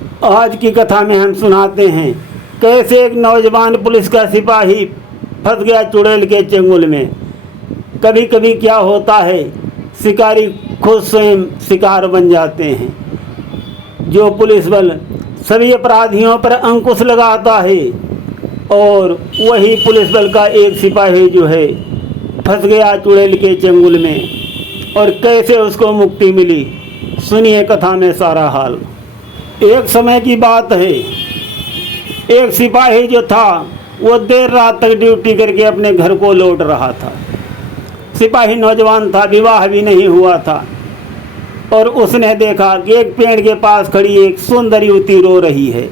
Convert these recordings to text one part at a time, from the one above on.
आज की कथा में हम सुनाते हैं कैसे एक नौजवान पुलिस का सिपाही फंस गया चुड़ैल के चंगुल में। कभी कभी क्या होता है, शिकारी खुद स्वयं शिकार बन जाते हैं। जो पुलिस बल सभी अपराधियों पर अंकुश लगाता है और वही पुलिस बल का एक सिपाही जो है फंस गया चुड़ैल के चंगुल में और कैसे उसको मुक्ति मिली। सुनिए कथा में सारा हाल। एक समय की बात है, एक सिपाही जो था वो देर रात तक ड्यूटी करके अपने घर को लौट रहा था। सिपाही नौजवान था, विवाह भी नहीं हुआ था और उसने देखा कि एक पेड़ के पास खड़ी एक सुंदर युवती रो रही है।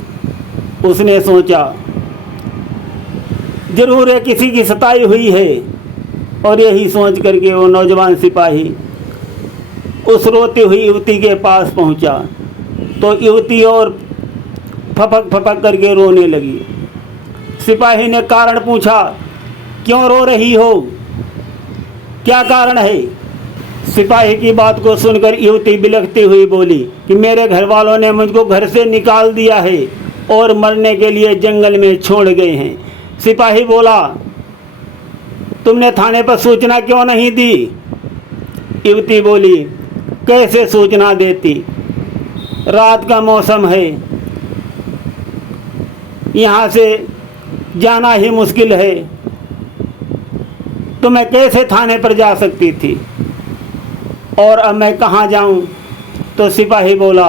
उसने सोचा जरूर है किसी की सताई हुई है और यही सोच करके वो नौजवान सिपाही उस रोती हुई युवती के पास पहुंचा तो युवती और फपक फपक करके रोने लगी। सिपाही ने कारण पूछा, क्यों रो रही हो, क्या कारण है? सिपाही की बात को सुनकर युवती बिलखती हुई बोली कि मेरे घर वालों ने मुझको घर से निकाल दिया है और मरने के लिए जंगल में छोड़ गए हैं। सिपाही बोला, तुमने थाने पर सूचना क्यों नहीं दी? युवती बोली, कैसे सूचना देती, रात का मौसम है, यहाँ से जाना ही मुश्किल है, तो मैं कैसे थाने पर जा सकती थी और अब मैं कहाँ जाऊँ? तो सिपाही बोला,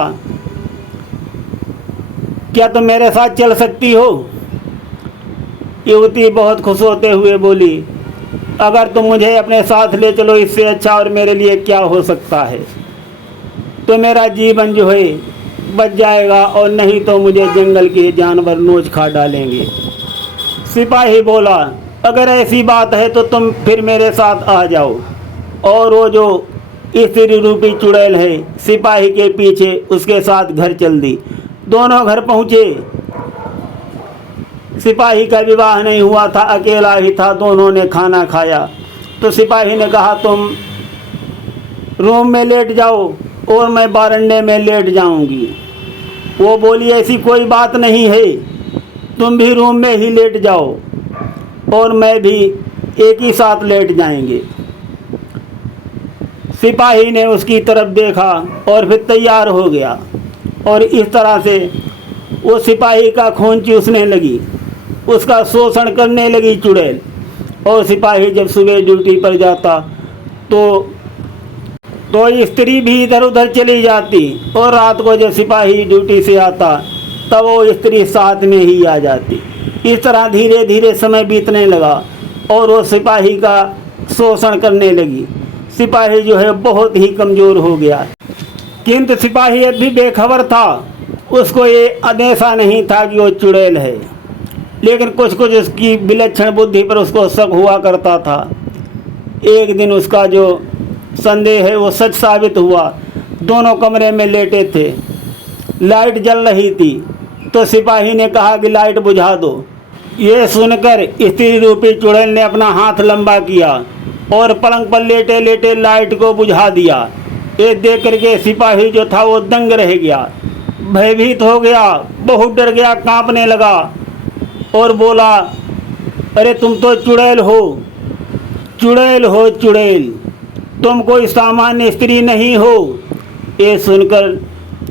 क्या तुम मेरे साथ चल सकती हो? युवती बहुत खुश होते हुए बोली, अगर तुम मुझे अपने साथ ले चलो इससे अच्छा और मेरे लिए क्या हो सकता है। तो मेरा जीवन जो है बच जाएगा और नहीं तो मुझे जंगल के जानवर नोच खा डालेंगे। सिपाही बोला, अगर ऐसी बात है तो तुम फिर मेरे साथ आ जाओ। और वो जो स्त्री रूपी चुड़ैल है सिपाही के पीछे उसके साथ घर चल दी। दोनों घर पहुँचे। सिपाही का विवाह नहीं हुआ था, अकेला ही था। दोनों ने खाना खाया तो सिपाही ने कहा, तुम रूम में लेट जाओ और मैं बारंडे में लेट जाऊंगी। वो बोली, ऐसी कोई बात नहीं है, तुम भी रूम में ही लेट जाओ और मैं भी एक ही साथ लेट जाएंगे। सिपाही ने उसकी तरफ देखा और फिर तैयार हो गया और इस तरह से वो सिपाही का खून चूसने लगी, उसका शोषण करने लगी चुड़ैल। और सिपाही जब सुबह ड्यूटी पर जाता तो स्त्री भी इधर उधर चली जाती और रात को जब सिपाही ड्यूटी से आता तब वो स्त्री साथ में ही आ जाती। इस तरह धीरे धीरे समय बीतने लगा और वो सिपाही का शोषण करने लगी। सिपाही जो है बहुत ही कमज़ोर हो गया, किंतु सिपाही अब भी बेखबर था। उसको ये अंदेशा नहीं था कि वो चुड़ैल है, लेकिन कुछ कुछ उसकी विलक्षण बुद्धि पर उसको शक हुआ करता था। एक दिन उसका जो संदेह है वो सच साबित हुआ। दोनों कमरे में लेटे थे, लाइट जल रही थी तो सिपाही ने कहा कि लाइट बुझा दो। ये सुनकर स्त्री रूपी चुड़ैल ने अपना हाथ लंबा किया और पलंग पर लेटे लेटे लाइट को बुझा दिया। ये देख करके सिपाही जो था वो दंग रह गया, भयभीत हो गया, बहुत डर गया, कांपने लगा और बोला, अरे तुम तो चुड़ैल हो, चुड़ैल हो चुड़ैल, तुम कोई सामान्य स्त्री नहीं हो। ये सुनकर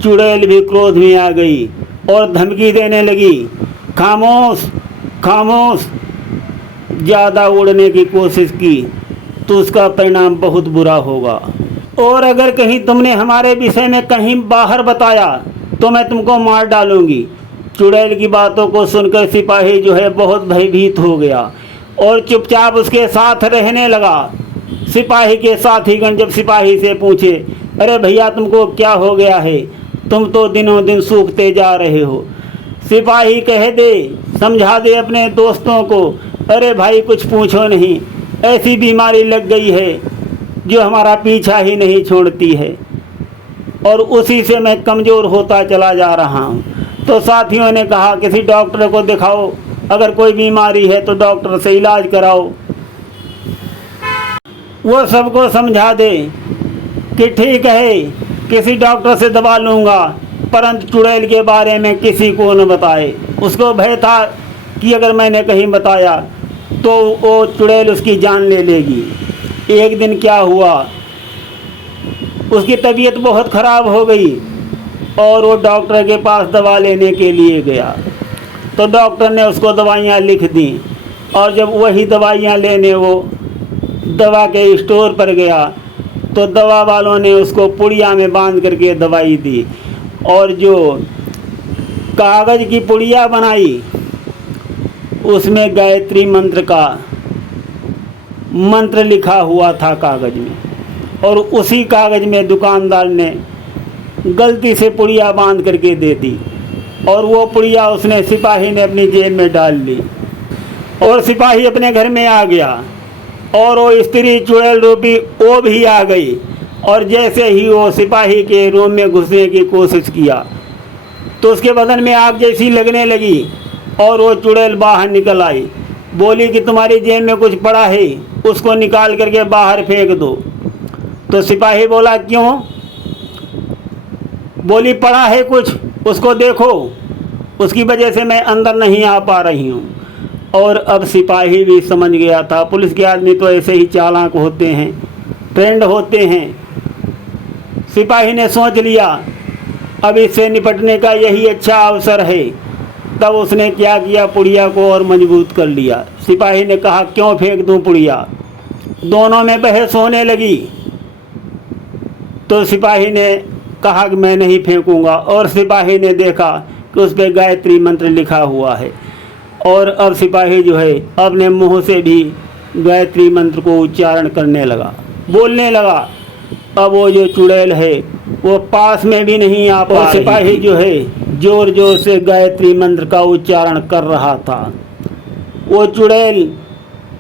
चुड़ैल भी क्रोध में आ गई और धमकी देने लगी, खामोश खामोश, ज़्यादा उड़ने की कोशिश की तो उसका परिणाम बहुत बुरा होगा और अगर कहीं तुमने हमारे विषय में कहीं बाहर बताया तो मैं तुमको मार डालूंगी। चुड़ैल की बातों को सुनकर सिपाही जो है बहुत भयभीत हो गया और चुपचाप उसके साथ रहने लगा। सिपाही के साथीगण जब सिपाही से पूछे, अरे भैया तुमको क्या हो गया है, तुम तो दिनों दिन सूखते जा रहे हो। सिपाही कह दे, समझा दे अपने दोस्तों को, अरे भाई कुछ पूछो नहीं, ऐसी बीमारी लग गई है जो हमारा पीछा ही नहीं छोड़ती है और उसी से मैं कमज़ोर होता चला जा रहा हूँ। तो साथियों ने कहा, किसी डॉक्टर को दिखाओ, अगर कोई बीमारी है तो डॉक्टर से इलाज कराओ। वो सबको समझा दे कि ठीक है, किसी डॉक्टर से दवा लूँगा, परंतु चुड़ैल के बारे में किसी को न बताए। उसको भय था कि अगर मैंने कहीं बताया तो वो चुड़ैल उसकी जान ले लेगी। एक दिन क्या हुआ, उसकी तबीयत बहुत ख़राब हो गई और वो डॉक्टर के पास दवा लेने के लिए गया। तो डॉक्टर ने उसको दवाइयाँ लिख दी और जब वही दवाइयाँ लेने वो दवा के स्टोर पर गया तो दवा वालों ने उसको पुड़िया में बांध करके दवाई दी और जो कागज़ की पुड़िया बनाई उसमें गायत्री मंत्र का मंत्र लिखा हुआ था कागज़ में, और उसी कागज़ में दुकानदार ने गलती से पुड़िया बांध करके दे दी और वो पुड़िया उसने सिपाही ने अपनी जेब में डाल ली और सिपाही अपने घर में आ गया और वो स्त्री चुड़ैल रूपी वो भी आ गई और जैसे ही वो सिपाही के रूम में घुसने की कोशिश किया तो उसके बदन में आग जैसी लगने लगी और वो चुड़ैल बाहर निकल आई। बोली कि तुम्हारी जेब में कुछ पड़ा है, उसको निकाल करके बाहर फेंक दो। तो सिपाही बोला क्यों? बोली पड़ा है कुछ, उसको देखो, उसकी वजह से मैं अंदर नहीं आ पा रही हूँ। और अब सिपाही भी समझ गया था, पुलिस के आदमी तो ऐसे ही चालाक होते हैं, ट्रेंड होते हैं। सिपाही ने सोच लिया अब इससे निपटने का यही अच्छा अवसर है। तब उसने क्या किया, पुड़िया को और मजबूत कर लिया। सिपाही ने कहा क्यों फेंक दूं पुड़िया? दोनों में बहस होने लगी तो सिपाही ने कहा कि मैं नहीं फेंकूंगा, और सिपाही ने देखा कि उस पर गायत्री मंत्र लिखा हुआ है और अब सिपाही जो है अपने मुंह से भी गायत्री मंत्र को उच्चारण करने लगा, बोलने लगा। अब वो जो चुड़ैल है वो पास में भी नहीं आ पा रही। सिपाही जो है जोर जोर से गायत्री मंत्र का उच्चारण कर रहा था। वो चुड़ैल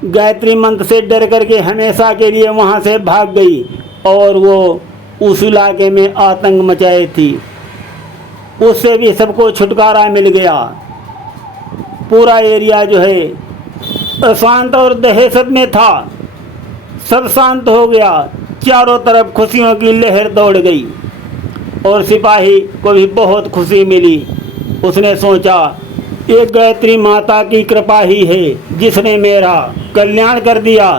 गायत्री मंत्र से डर करके हमेशा के लिए वहाँ से भाग गई और वो उस इलाके में आतंक मचाए थी। उससे भी सबको छुटकारा मिल गया। पूरा एरिया जो है अशांत और दहशत में था, सब शांत हो गया। चारों तरफ खुशियों की लहर दौड़ गई और सिपाही को भी बहुत खुशी मिली। उसने सोचा एक गायत्री माता की कृपा ही है जिसने मेरा कल्याण कर दिया,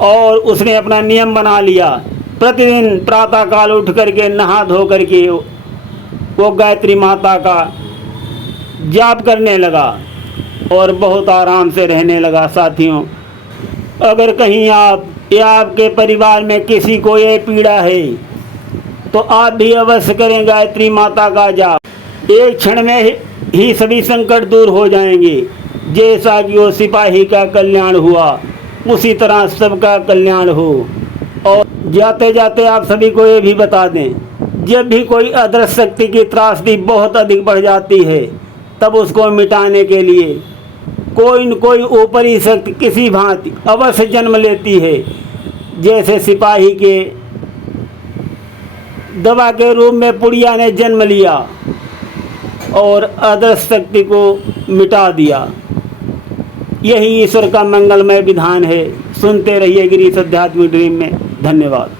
और उसने अपना नियम बना लिया। प्रतिदिन प्रातःकाल उठ करके नहा धो करके वो गायत्री माता का जाप करने लगा और बहुत आराम से रहने लगा। साथियों, अगर कहीं आप या आपके परिवार में किसी को ये पीड़ा है तो आप भी अवश्य करें गायत्री माता का जाप। एक क्षण में ही सभी संकट दूर हो जाएंगे। जैसा कि वो सिपाही का कल्याण हुआ उसी तरह सबका कल्याण हो। और जाते जाते आप सभी को ये भी बता दें, जब भी कोई अदृश्य शक्ति की त्रासदी बहुत अधिक बढ़ जाती है तब उसको मिटाने के लिए कोई न कोई ऊपरी शक्ति किसी भांति अवश्य जन्म लेती है। जैसे सिपाही के दवा के रूप में पुड़िया ने जन्म लिया और अदृश्य शक्ति को मिटा दिया। यही ईश्वर का मंगलमय विधान है। सुनते रहिए गिरीश आध्यात्मिक ड्रीम में। धन्यवाद।